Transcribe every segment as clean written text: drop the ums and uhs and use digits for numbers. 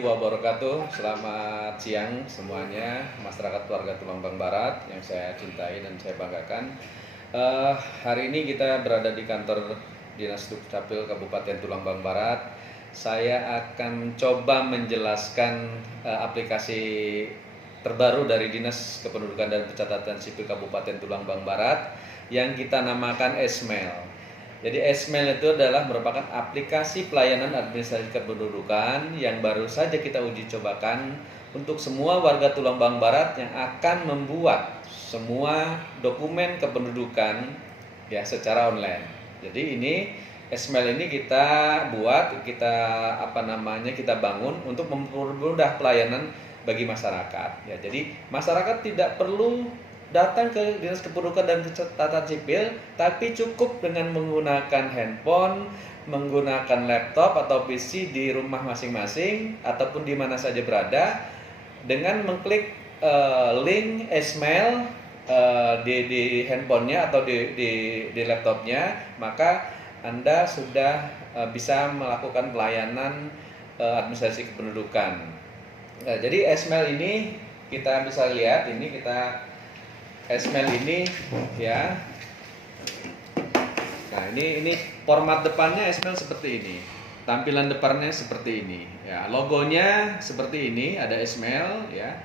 wabarakatuh. Selamat siang semuanya, masyarakat warga Tulungbang Barat yang saya cintai dan saya banggakan. Hari ini kita berada di kantor Dinas Dukcapil Kabupaten Tulungbang Barat. Saya akan coba menjelaskan aplikasi terbaru dari Dinas Kependudukan dan Pencatatan Sipil Kabupaten Tulungbang Barat yang kita namakan Esmail. Jadi Esmail itu adalah merupakan aplikasi pelayanan administrasi kependudukan yang baru saja kita uji cobakan untuk semua warga Tulungbang Barat yang akan membuat semua dokumen kependudukan ya secara online. Jadi ini Esmail ini kita buat, kita bangun untuk mempermudah pelayanan bagi masyarakat. Ya, jadi masyarakat tidak perlu datang ke Dinas Kependudukan dan Pencatatan Sipil, tapi cukup dengan menggunakan handphone, menggunakan laptop atau PC di rumah masing-masing ataupun di mana saja berada, dengan mengklik link Esmail di handphonenya atau di laptopnya, maka Anda sudah bisa melakukan pelayanan administrasi kependudukan. Nah, jadi Esmail ini kita bisa lihat Esmail ini ya. Nah, ini format depannya Esmail seperti ini. Tampilan depannya seperti ini. Ya, logonya seperti ini, ada Esmail ya.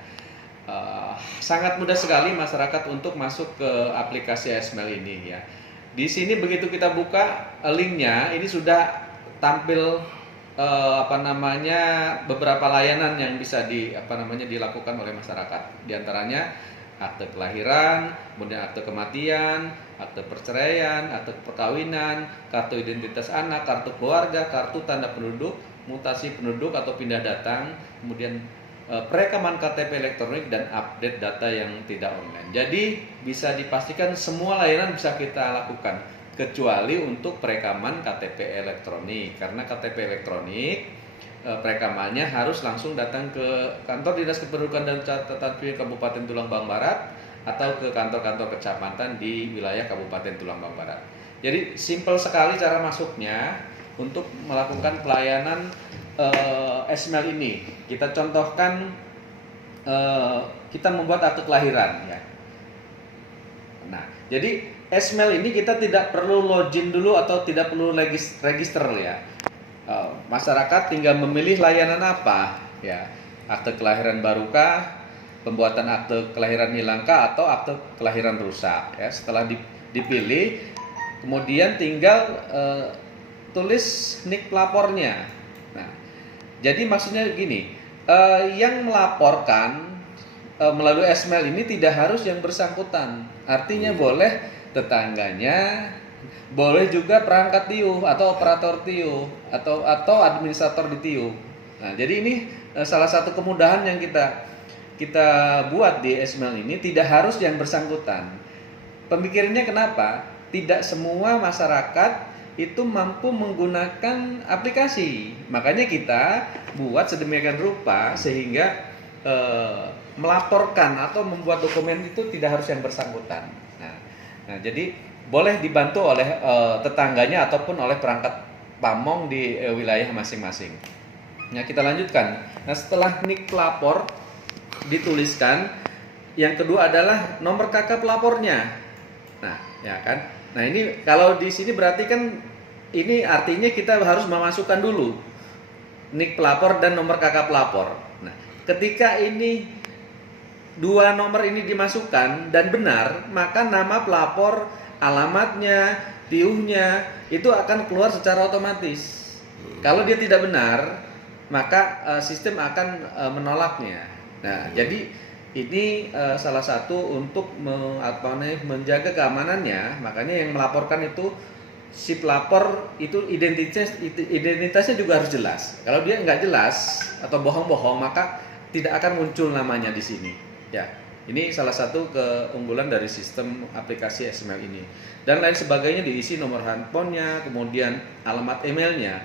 Sangat mudah sekali masyarakat untuk masuk ke aplikasi Esmail ini ya. Di sini begitu kita buka linknya, ini sudah tampil beberapa layanan yang bisa dilakukan oleh masyarakat. Di antaranya akte kelahiran, kemudian akte kematian, akte perceraian, akte perkawinan, kartu identitas anak, kartu keluarga, kartu tanda penduduk, mutasi penduduk atau pindah datang, kemudian perekaman KTP elektronik dan update data yang tidak online. Jadi bisa dipastikan semua layanan bisa kita lakukan kecuali untuk perekaman KTP elektronik, karena KTP elektronik perekamannya harus langsung datang ke kantor Dinas Kependudukan dan Pencatatan Sipil Kabupaten Tulungbang Barat atau ke kantor-kantor kecamatan di wilayah Kabupaten Tulungbang Barat. Jadi simpel sekali cara masuknya untuk melakukan pelayanan Esmail ini. Kita contohkan kita membuat akte kelahiran ya. Nah, jadi Esmail ini kita tidak perlu login dulu atau tidak perlu register ya. Masyarakat tinggal memilih layanan apa ya, akte kelahiran barukah, pembuatan akte kelahiran hilangkah, atau akte kelahiran rusak ya. Setelah dipilih, kemudian tinggal tulis nik pelapornya. Nah, jadi maksudnya gini, yang melaporkan melalui Esmail ini tidak harus yang bersangkutan, artinya boleh tetangganya, boleh juga perangkat TIuh atau operator TIuh atau administrator di TIuh. Nah, jadi ini salah satu kemudahan yang kita buat di Esmail ini, tidak harus yang bersangkutan. Pemikirannya kenapa? Tidak semua masyarakat itu mampu menggunakan aplikasi. Makanya kita buat sedemikian rupa sehingga melaporkan atau membuat dokumen itu tidak harus yang bersangkutan. Nah, jadi boleh dibantu oleh tetangganya ataupun oleh perangkat pamong di wilayah masing-masing. Nah, kita lanjutkan. Nah, setelah nik pelapor dituliskan, yang kedua adalah nomor KK pelapornya. Nah, ya kan? Nah, ini kalau di sini berarti kan ini artinya kita harus memasukkan dulu nik pelapor dan nomor KK pelapor. Nah, ketika ini dua nomor ini dimasukkan dan benar, maka nama pelapor, alamatnya, TIuhnya itu akan keluar secara otomatis. Kalau dia tidak benar, maka sistem akan menolaknya. Nah, jadi ini salah satu untuk menjaga keamanannya. Makanya yang melaporkan itu si pelapor itu identitasnya juga harus jelas. Kalau dia nggak jelas atau bohong-bohong, maka tidak akan muncul namanya di sini. Ya, ini salah satu keunggulan dari sistem aplikasi Esmail ini. Dan lain sebagainya diisi nomor handphonenya, kemudian alamat emailnya.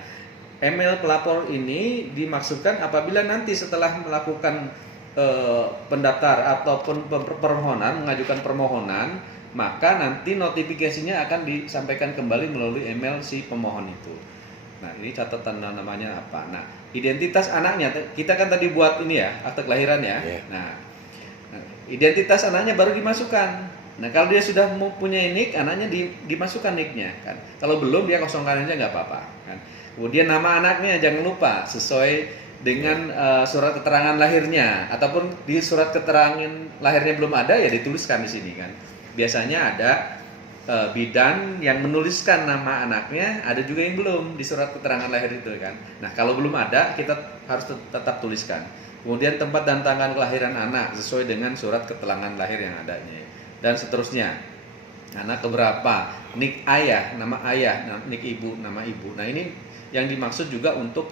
Email pelapor ini dimaksudkan apabila nanti setelah melakukan pendaftar ataupun mengajukan permohonan, maka nanti notifikasinya akan disampaikan kembali melalui email si pemohon itu. Nah, ini catatan namanya apa. Nah, identitas anaknya. Kita kan tadi buat ini ya, akte kelahiran ya. Iya. Nah, identitas anaknya baru dimasukkan. Nah, kalau dia sudah mempunyai NIK, anaknya dimasukkan NIK-nya kan. Kalau belum, dia kosongkan aja nggak apa-apa kan. Kemudian nama anaknya jangan lupa sesuai dengan surat keterangan lahirnya, ataupun di surat keterangan lahirnya belum ada ya dituliskan di sini kan. Biasanya ada bidan yang menuliskan nama anaknya, ada juga yang belum di surat keterangan lahir itu kan. Nah, kalau belum ada, kita harus tetap tuliskan. Kemudian tempat dan tanggal kelahiran anak sesuai dengan surat keterangan lahir yang adanya, dan seterusnya. Anak keberapa, nik ayah, nama ayah, nik ibu, nama ibu. Nah, ini yang dimaksud juga untuk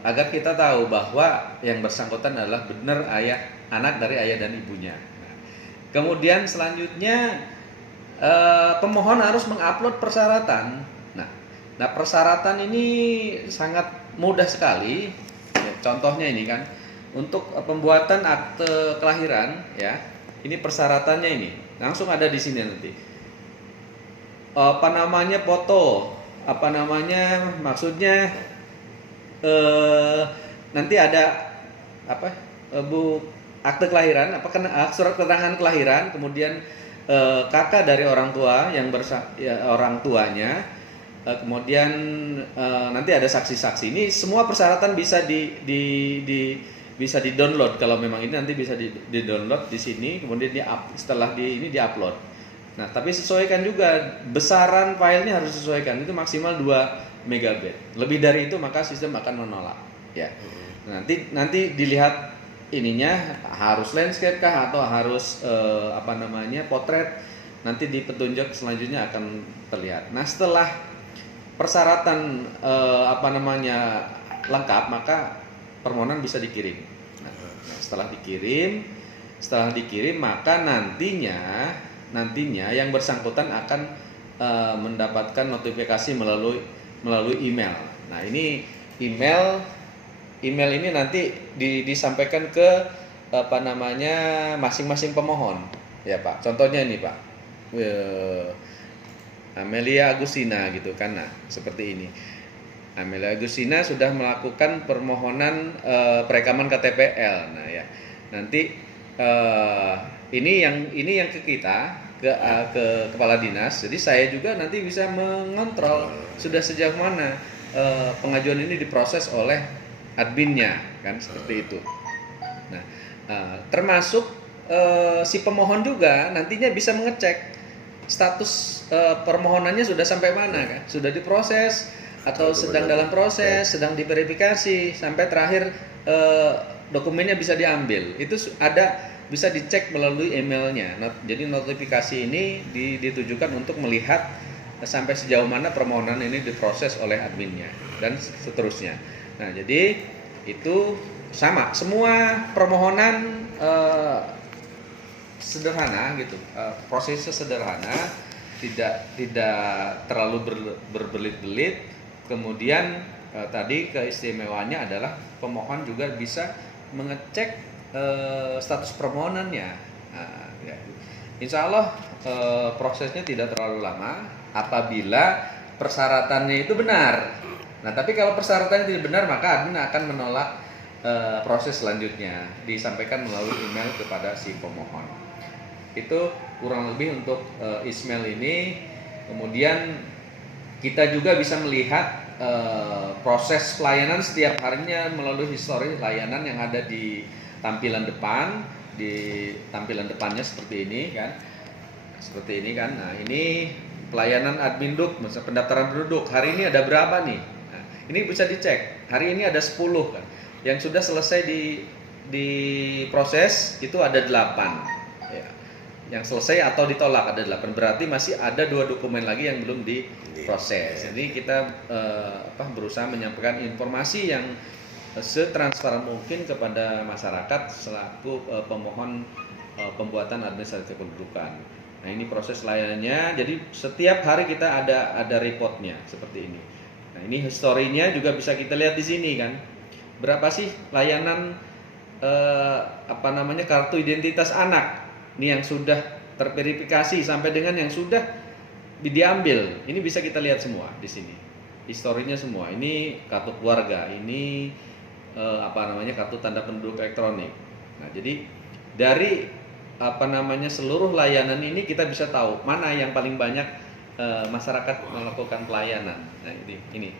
agar kita tahu bahwa yang bersangkutan adalah benar anak dari ayah dan ibunya. Nah, kemudian selanjutnya pemohon harus mengupload persyaratan. Nah, persyaratan ini sangat mudah sekali. Ya, contohnya ini kan, untuk pembuatan akte kelahiran ya, ini persyaratannya ini langsung ada di sini nanti. Apa namanya foto, apa namanya maksudnya nanti ada apa akte kelahiran, surat keterangan kelahiran, kemudian kakak dari orang tua yang orang tuanya, kemudian nanti ada saksi-saksi. Ini semua persyaratan bisa bisa di-download. Kalau memang ini nanti bisa di-download di sini, kemudian setelah ini di-upload. Nah, tapi sesuaikan juga besaran filenya, harus sesuaikan. Itu maksimal 2 megabit. Lebih dari itu maka sistem akan menolak, ya. Nanti dilihat ininya harus landscape kah atau harus potret, nanti di petunjuk selanjutnya akan terlihat. Nah, setelah persyaratan lengkap, maka permohonan bisa dikirim. Nah, setelah dikirim maka nantinya yang bersangkutan akan mendapatkan notifikasi melalui email. Nah, ini email ini nanti disampaikan ke masing-masing pemohon ya Pak. Contohnya ini Pak, Amelia Agustina gitu kan. Nah, seperti ini. Amelia Agustina sudah melakukan permohonan perekaman KTPL. Nah ya, nanti ini yang ke kita, ke kepala dinas. Jadi saya juga nanti bisa mengontrol sudah sejauh mana pengajuan ini diproses oleh adminnya kan, seperti itu. Nah, termasuk si pemohon juga nantinya bisa mengecek status permohonannya sudah sampai mana kan, sudah diproses atau sedang dalam proses, sedang diverifikasi, sampai terakhir dokumennya bisa diambil. Itu bisa dicek melalui emailnya. Jadi notifikasi ini ditujukan untuk melihat sampai sejauh mana permohonan ini diproses oleh adminnya dan seterusnya. Nah, jadi itu sama, semua permohonan sederhana gitu, prosesnya sederhana, tidak terlalu berbelit-belit. Kemudian tadi keistimewaannya adalah pemohon juga bisa mengecek status permohonannya. Nah, ya. Insya Allah prosesnya tidak terlalu lama apabila persyaratannya itu benar. Nah, tapi kalau persyaratannya tidak benar, maka admin akan menolak proses selanjutnya, disampaikan melalui email kepada si pemohon. Itu kurang lebih untuk Ismail ini. Kemudian kita juga bisa melihat proses pelayanan setiap harinya melalui histori layanan yang ada di tampilan depan. Di tampilan depannya seperti ini kan. Nah, ini pelayanan admin duk, misalnya pendaftaran penduduk. Hari ini ada berapa nih? Nah, ini bisa dicek. Hari ini ada 10 kan. Yang sudah selesai diproses itu ada 8. Ya. Yang selesai atau ditolak ada 8. Berarti masih ada 2 dokumen lagi yang belum diproses. Jadi kita berusaha menyampaikan informasi yang setransparan mungkin kepada masyarakat selaku pemohon pembuatan administratif kependudukan. Nah, ini proses layanannya. Jadi setiap hari kita ada reportnya seperti ini. Nah, ini historinya juga bisa kita lihat di sini kan. Berapa sih layanan kartu identitas anak ini yang sudah terverifikasi sampai dengan yang sudah diambil. Ini bisa kita lihat semua di sini. historinya semua. Ini kartu keluarga, ini kartu tanda penduduk elektronik. Nah, jadi dari seluruh layanan ini kita bisa tahu mana yang paling banyak masyarakat melakukan pelayanan. Nah, ini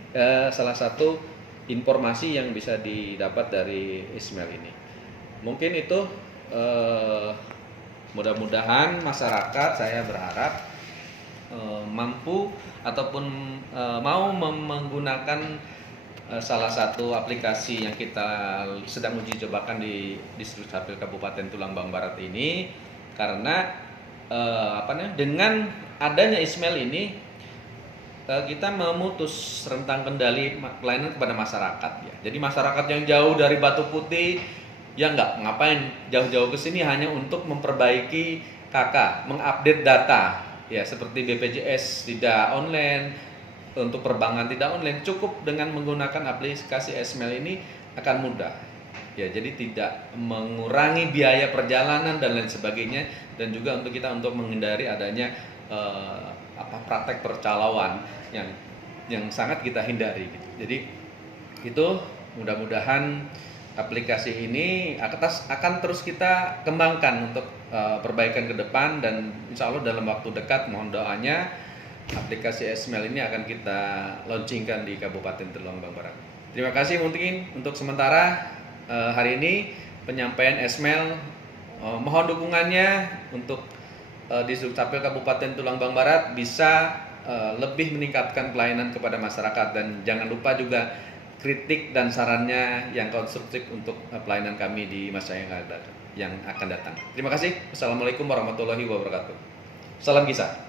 salah satu informasi yang bisa didapat dari Ismail ini. Mungkin itu mudah-mudahan masyarakat, saya berharap mampu ataupun mau menggunakan salah satu aplikasi yang kita sedang uji cobakan di Distrik Kabupaten Tulang Bang Barat ini, karena dengan adanya Ismail ini kita memutus rentang kendali pelayanan kepada masyarakat ya. Jadi masyarakat yang jauh dari Batu Putih ya ngapain jauh-jauh ke sini hanya untuk memperbaiki KK, mengupdate data ya, seperti BPJS tidak online, untuk perbankan tidak online, cukup dengan menggunakan aplikasi Ismail ini akan mudah ya. Jadi tidak mengurangi biaya perjalanan dan lain sebagainya, dan juga untuk kita untuk menghindari adanya praktek percaloan yang sangat kita hindari gitu. Jadi itu mudah-mudahan aplikasi ini akan terus kita kembangkan untuk perbaikan ke depan, dan insya Allah dalam waktu dekat mohon doanya aplikasi Ismail ini akan kita launchingkan di Kabupaten Tulang Bang Barat. Terima kasih mungkin untuk sementara hari ini penyampaian Ismail, mohon dukungannya untuk di Dukcapil Kabupaten Tulang Bang Barat bisa lebih meningkatkan pelayanan kepada masyarakat, dan jangan lupa juga kritik dan sarannya yang konstruktif untuk pelayanan kami di masa yang akan datang. Terima kasih. Assalamualaikum warahmatullahi wabarakatuh. Salam kisah.